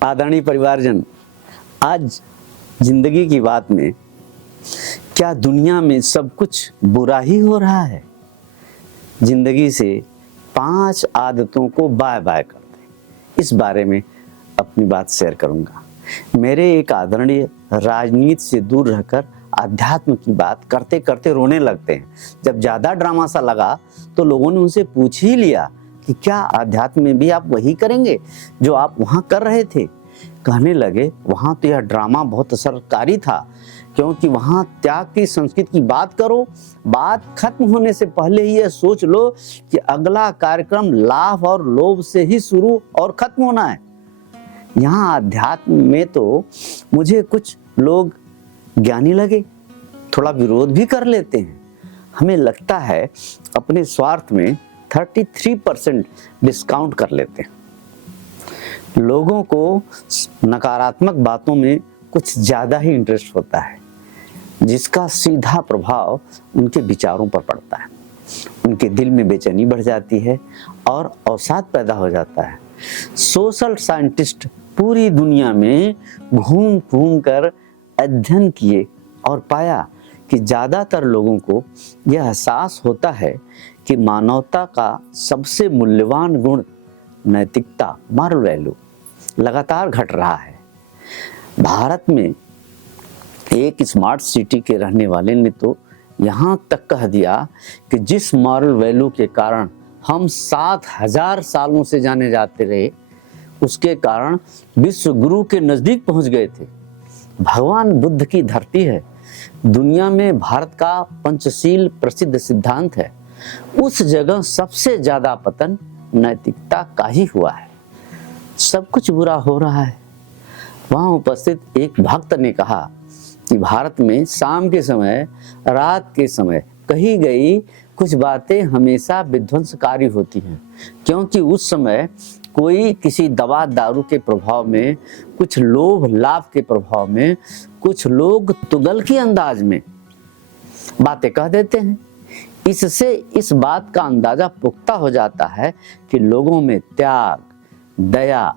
आदरणीय परिवारजन, आज जिंदगी की बात में क्या दुनिया में सब कुछ बुरा ही हो रहा है? जिंदगी से 5 आदतों को बाय बाय कर दे, इस बारे में अपनी बात शेयर करूंगा। मेरे एक आदरणीय राजनीति से दूर रहकर अध्यात्म की बात करते करते रोने लगते हैं। जब ज्यादा ड्रामा सा लगा तो लोगों ने उनसे पूछ ही लिया कि क्या अध्यात्म में भी आप वही करेंगे जो आप वहां कर रहे थे? कहने लगे वहां तो यह ड्रामा बहुत असरकारी था, क्योंकि वहां त्याग की संस्कृति की बात करो, बात खत्म होने से पहले ही यह सोच लो कि अगला कार्यक्रम लाभ और लोभ से ही शुरू और खत्म होना है। यहाँ अध्यात्म में तो मुझे कुछ लोग ज्ञानी लगे, थोड़ा विरोध भी कर लेते हैं। हमें लगता है अपने स्वार्थ में 33% डिस्काउंट कर लेते हैं। लोगों को नकारात्मक बातों में कुछ ज़्यादा ही इंटरेस्ट होता है, जिसका सीधा प्रभाव उनके विचारों पर पड़ता है। उनके दिल में बेचैनी बढ़ जाती है और अवसाद पैदा हो जाता है। सोशल साइंटिस्ट पूरी दुनिया में घूम घूम कर अध्ययन किए और पाया कि ज़्यादातर लोगों को यह एहसास होता है कि मानवता का सबसे मूल्यवान गुण नैतिकता, मॉरल वैल्यू, लगातार घट रहा है। भारत में एक स्मार्ट सिटी के रहने वाले ने तो यहाँ तक कह दिया कि जिस मॉरल वैल्यू के कारण हम 7000 सालों से जाने जाते रहे, उसके कारण विश्व गुरु के नजदीक पहुंच गए थे। भगवान बुद्ध की धरती है, दुनिया में भारत का पंचशील प्रसिद्ध सिद्धांत है। उस जगह सबसे ज्यादा पतन नैतिकता का ही हुआ है। सब कुछ बुरा हो रहा है। वहां उपस्थित एक भक्त ने कहा कि भारत में शाम के समय, रात के समय कही गई कुछ बातें हमेशा विध्वंसकारी होती हैं, क्योंकि उस समय कोई किसी दवा दारू के प्रभाव में, कुछ लोभ लाभ के प्रभाव में, कुछ लोग तुगल के अंदाज में बातें कह देते हैं। इससे इस बात का अंदाजा पुख्ता हो जाता है कि लोगों में त्याग, दया,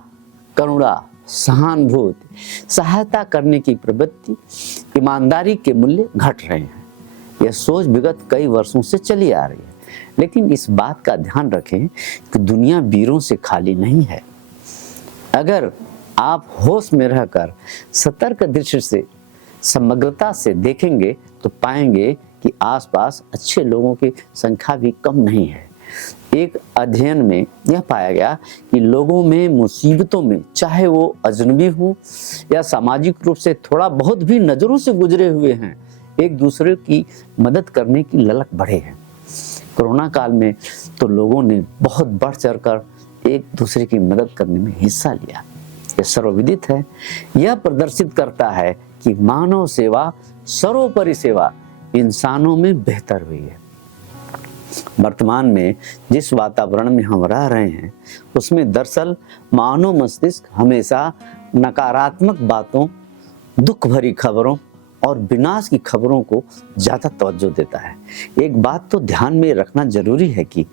करुणा, सहानुभूति, सहायता करने की प्रवृत्ति, ईमानदारी के मूल्य घट रहे हैं। यह सोच विगत कई वर्षों से चली आ रही है, लेकिन इस बात का ध्यान रखें कि दुनिया वीरों से खाली नहीं है। अगर आप होश में रहकर सतर्क दृष्टि से, समग्रता से देखेंगे तो पाएंगे कि आसपास अच्छे लोगों की संख्या भी कम नहीं है। एक अध्ययन में यह पाया गया कि लोगों में मुसीबतों में, चाहे वो अजनबी हो या सामाजिक रूप से थोड़ा बहुत भी नजरों से गुजरे हुए हैं, एक दूसरे की मदद करने की ललक बढ़े हैं। कोरोना काल में तो लोगों ने बहुत बढ़ चढ़कर एक दूसरे की मदद करने में हिस्सा लिया। यह सर्वविदित है। यह प्रदर्शित करता है कि मानव सेवा, सर्वोपरि सेवा इंसानों में बेहतर हुई है। वर्तमान में जिस वातावरण में हम रह रहे हैं, उसमें दरअसल मानव मस्तिष्क हमेशा नकारात्मक बातों, दुख भरी खबरों और विनाश की खबरों को ज़्यादा तवज्जो देता है। एक बात तो ध्यान में रखना जरूरी है कि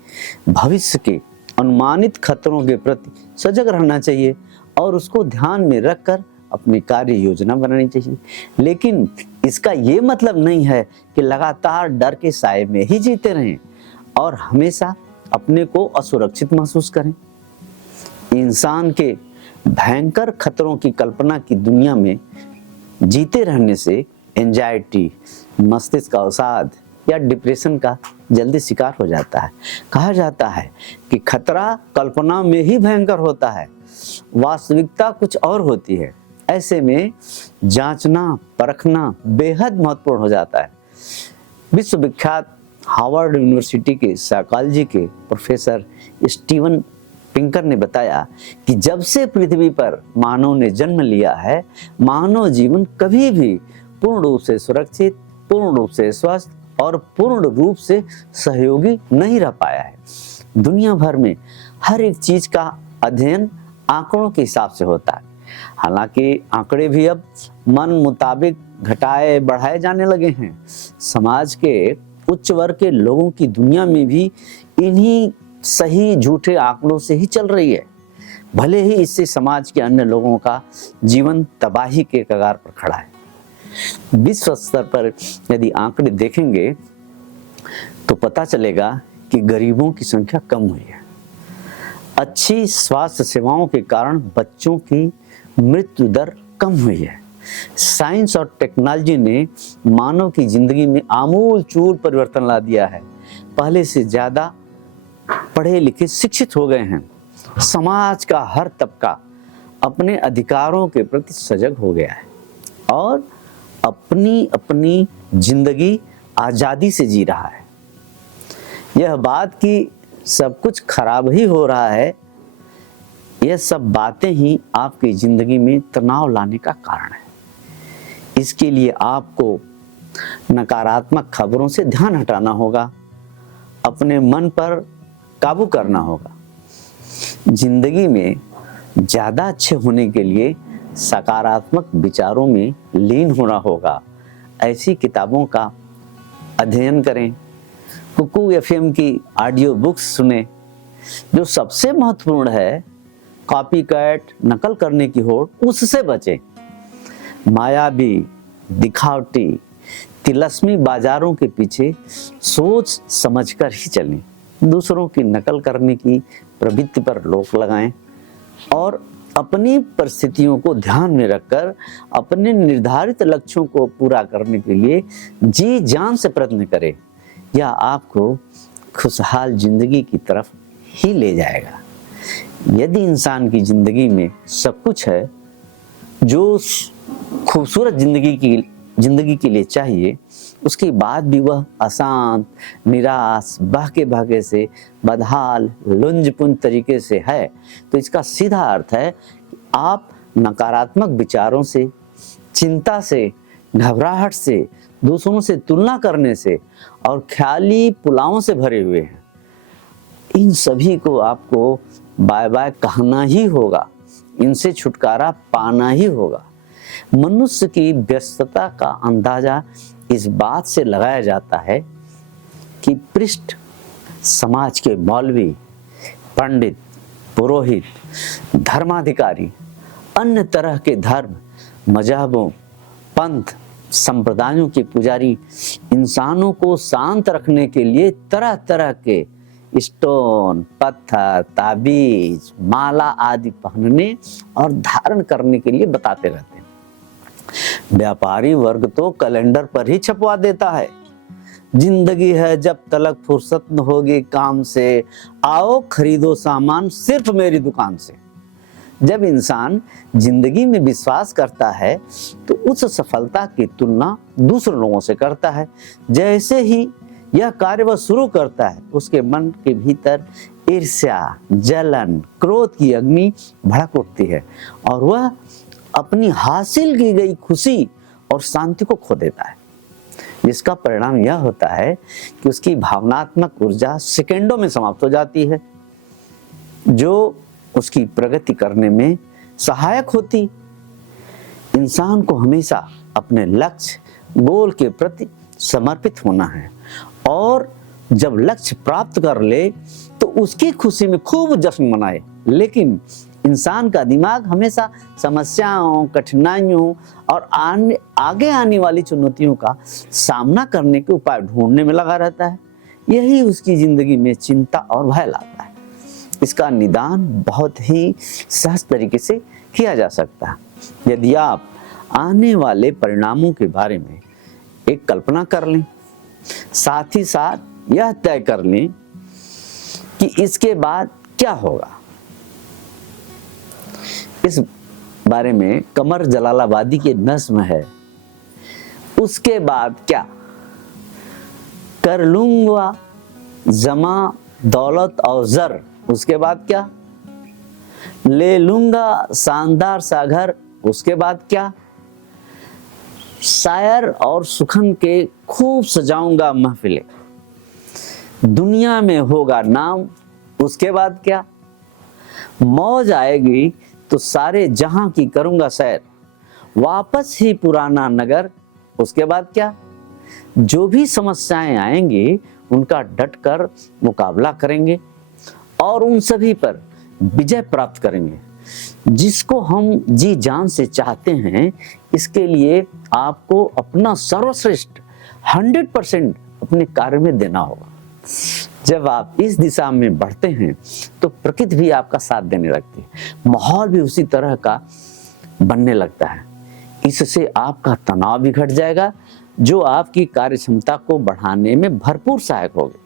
भविष्य के अनुमानित खतरों के प्रति सजग रहना चाहिए और उसको ध्यान में रखकर अपनी कार्य योजना बनानी चाहिए। लेकिन इसका ये मतलब नहीं है कि लगातार डर के साए में ही जीते रहें और हमेशा अपने को असुरक्षित महसूस करें। इंसान के भयंकर खतरों की कल्पना की दुनिया में जीते रहने से एंजाइटी, मस्तिष्क का अवसाद या डिप्रेशन का जल्दी शिकार हो जाता है। कहा जाता है कि खतरा कल्पना में ही भयंकर होता है, वास्तविकता कुछ और होती है। ऐसे में जांचना, परखना बेहद महत्वपूर्ण हो जाता है। विश्वविख्यात हार्वर्ड यूनिवर्सिटी के साइकोलॉजी के प्रोफेसर स्टीवन पिंकर ने बताया कि जब से पृथ्वी पर मानव ने जन्म लिया है, मानव जीवन कभी भी पूर्ण रूप से सुरक्षित, पूर्ण रूप से स्वस्थ और पूर्ण रूप से सहयोगी नहीं रह पाया है। दुनिया भर में हर एक चीज का अध्ययन आंकड़ों के हिसाब से होता है। हालांकि आंकड़े भी अब मन मुताबिक घटाए बढ़ाए जाने लगे हैं। समाज के उच्च वर्ग के लोगों की दुनिया में भी इन्हीं सही झूठे आंकड़ों से ही चल रही है। भले ही इससे समाज के अन्य लोगों का जीवन तबाही के कगार पर खड़ा है। विश्व स्तर पर यदि आंकड़े देखेंगे तो पता चलेगा कि गरीबों की संख्या कम हुई है। अच्छी स्वास्थ्य सेवाओं के कारण बच्चों की मृत्यु दर कम हुई है। साइंस और टेक्नोलॉजी ने मानव की जिंदगी में आमूल चूल परिवर्तन ला दिया है। पहले से ज्यादा पढ़े लिखे शिक्षित हो गए हैं। समाज का हर तबका अपने अधिकारों के प्रति सजग हो गया है और अपनी अपनी जिंदगी आजादी से जी रहा है। यह बात कि सब कुछ खराब ही हो रहा है, यह सब बातें ही आपकी जिंदगी में तनाव लाने का कारण है। इसके लिए आपको नकारात्मक खबरों से ध्यान हटाना होगा, अपने मन पर काबू करना होगा। जिंदगी में ज्यादा अच्छे होने के लिए सकारात्मक विचारों में लीन होना होगा। ऐसी किताबों का अध्ययन करें, कुकू एफएम की ऑडियो बुक्स सुने। जो सबसे महत्वपूर्ण है, कॉपी कैट नकल करने की होड़, उससे बचें। मायावी, दिखावटी, तिलस्मी बाजारों के पीछे सोच समझकर ही चलें। दूसरों की नकल करने की प्रवृत्ति पर रोक लगाएं और अपनी परिस्थितियों को ध्यान में रखकर अपने निर्धारित लक्ष्यों को पूरा करने के लिए जी जान से प्रयत्न करें। यह आपको खुशहाल जिंदगी की तरफ ही ले जाएगा। यदि इंसान की जिंदगी में सब कुछ है जो खूबसूरत जिंदगी के लिए चाहिए, उसके बाद भी वह अशांत, निराश, बहके बहके से, बदहाल, लुंजपुंज तरीके से है, तो इसका सीधा अर्थ है कि आप नकारात्मक विचारों से, चिंता से, घबराहट से, दूसरों से तुलना करने से और ख्याली पुलावों से भरे हुए हैं। इन सभी को आपको बाय बाय कहना ही होगा, इनसे छुटकारा पाना ही होगा। मनुष्य की व्यस्तता का अंदाजा इस बात से लगाया जाता है कि पृष्ठ समाज के मौलवी, पंडित, पुरोहित, धर्माधिकारी, अन्य तरह के धर्म, मजहबों, पंथ, संप्रदायों के पुजारी इंसानों को शांत रखने के लिए तरह तरह के स्टोन, पत्थर, ताबीज, माला आदि पहनने और धारण करने के लिए बताते रहते हैं। व्यापारी वर्ग तो कैलेंडर पर ही छपवा देता है, जिंदगी है जब तलक फुर्सत न होगी काम से, आओ खरीदो सामान सिर्फ मेरी दुकान से। जब इंसान जिंदगी में विश्वास करता है तो उस सफलता की तुलना दूसरे लोगों से करता है। जैसे ही यह कार्य वह शुरू करता है, उसके मन के भीतर ईर्ष्या, जलन, क्रोध की अग्नि भड़क उठती है और वह अपनी हासिल की गई खुशी और शांति को खो देता है, जिसका परिणाम यह होता है कि उसकी भावनात्मक ऊर्जा सेकेंडों में समाप्त हो जाती है, जो उसकी प्रगति करने में सहायक होती। इंसान को हमेशा अपने लक्ष्य, गोल के प्रति समर्पित होना है और जब लक्ष्य प्राप्त कर ले तो उसकी खुशी में खूब जश्न मनाए। लेकिन इंसान का दिमाग हमेशा समस्याओं, कठिनाइयों और आगे आने वाली चुनौतियों का सामना करने के उपाय ढूंढने में लगा रहता है। यही उसकी जिंदगी में चिंता और भय लाता है। इसका निदान बहुत ही सहज तरीके से किया जा सकता है यदि आप आने वाले परिणामों के बारे में एक कल्पना कर लें, साथ ही साथ यह तय कर लें कि इसके बाद क्या होगा। इस बारे में कमर जलालाबादी के नज्म है, उसके बाद क्या कर लूंगा जमा दौलत और जर, उसके बाद क्या ले लूंगा शानदार सा घर, उसके बाद क्या शायर और सुखन के खूब सजाऊंगा महफिले, दुनिया में होगा नाम, उसके बाद क्या मौज आएगी तो सारे जहां की करूंगा सैर, वापस ही पुराना नगर, उसके बाद क्या जो भी समस्याएं आएंगी उनका डटकर मुकाबला करेंगे और उन सभी पर विजय प्राप्त करेंगे। जिसको हम जी जान से चाहते हैं, इसके लिए आपको अपना सर्वश्रेष्ठ 100% अपने कार्य में देना होगा। जब आप इस दिशा में बढ़ते हैं तो प्रकृति भी आपका साथ देने लगती है, माहौल भी उसी तरह का बनने लगता है। इससे आपका तनाव भी घट जाएगा, जो आपकी कार्य क्षमता को बढ़ाने में भरपूर सहायक होगा।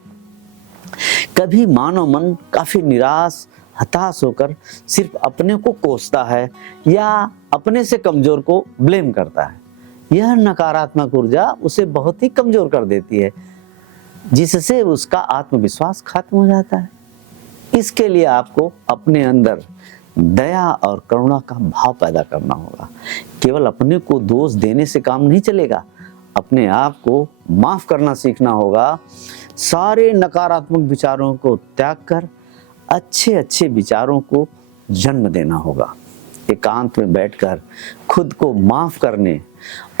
कभी मानव मन काफी निराश, हताश होकर सिर्फ अपने को कोसता है या अपने से कमजोर को ब्लेम करता है। यह नकारात्मक ऊर्जा उसे बहुत ही कमजोर कर देती है, जिससे उसका आत्मविश्वास खत्म हो जाता है। इसके लिए आपको अपने अंदर दया और करुणा का भाव पैदा करना होगा। केवल अपने को दोष देने से काम नहीं चलेगा, अपने आप को माफ करना सीखना होगा। सारे नकारात्मक विचारों को त्याग कर अच्छे अच्छे विचारों को जन्म देना होगा। एकांत में बैठकर खुद को माफ करने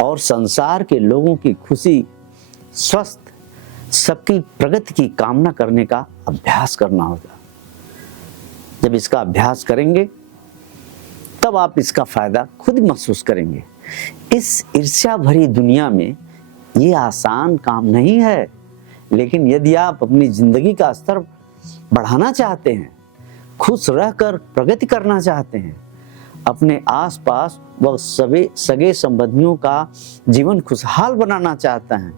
और संसार के लोगों की खुशी, स्वस्थ, सबकी प्रगति की कामना करने का अभ्यास करना होगा। जब इसका अभ्यास करेंगे तब आप इसका फायदा खुद महसूस करेंगे। इस ईर्ष्या भरी दुनिया में ये आसान काम नहीं है, लेकिन यदि आप अपनी जिंदगी का स्तर बढ़ाना चाहते हैं, खुश रहकर प्रगति करना चाहते हैं, अपने आसपास व सगे संबंधियों का जीवन खुशहाल बनाना चाहते हैं,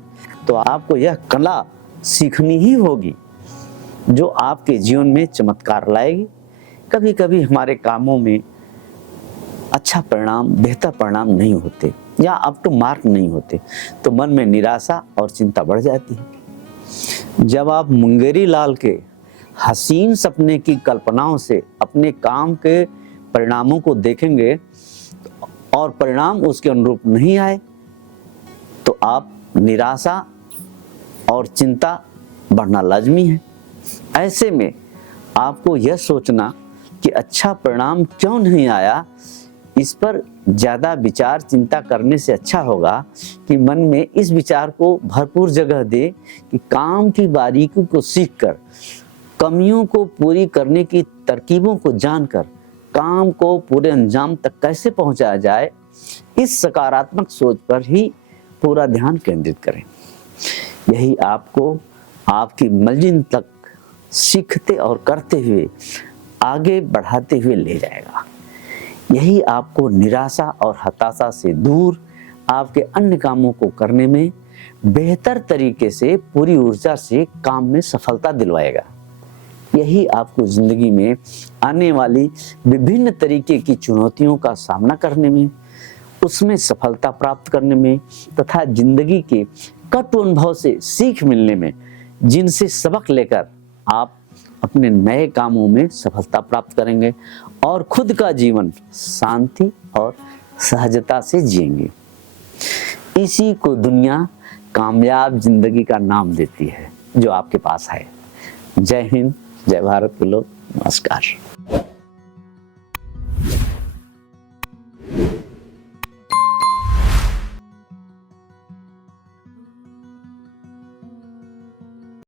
तो आपको यह कला सीखनी ही होगी, जो आपके जीवन में चमत्कार लाएगी। कभी कभी हमारे कामों में अच्छा परिणाम, बेहतर परिणाम नहीं होते या अप टू मार्क नहीं होते, तो मन में निराशा और चिंता बढ़ जाती है। जब आप मुंगेरी लाल के हसीन सपने की कल्पनाओं से अपने काम के परिणामों को देखेंगे और परिणाम उसके अनुरूप नहीं आए, तो आप निराशा और चिंता बढ़ना लाजमी है। ऐसे में आपको यह सोचना कि अच्छा परिणाम क्यों नहीं आया, इस पर ज़्यादा विचार चिंता करने से अच्छा होगा कि मन में इस विचार को भरपूर जगह दे कि काम की बारीकी को सीखकर, कमियों को पूरी करने की तरकीबों को जानकर काम को पूरे अंजाम तक कैसे पहुंचाया जाए, इस सकारात्मक सोच पर ही पूरा ध्यान केंद्रित करें। यही आपको आपकी मंजिल तक सीखते और करते हुए आगे बढ़ाते हुए ले जाएगा। यही आपको निराशा और हताशा से दूर आपके अन्य कामों को करने में बेहतर तरीके से पूरी ऊर्जा से काम में सफलता दिलवाएगा। यही आपको जिंदगी में आने वाली विभिन्न तरीके की चुनौतियों का सामना करने में, उसमें सफलता प्राप्त करने में तथा जिंदगी के कटु अनुभव से सीख मिलने में, जिनसे सबक लेकर आप अपने नए कामों में सफलता प्राप्त करेंगे और खुद का जीवन शांति और सहजता से जिएंगे। इसी को दुनिया कामयाब जिंदगी का नाम देती है, जो आपके पास है। जय हिंद, जय भारत के लोग, नमस्कार।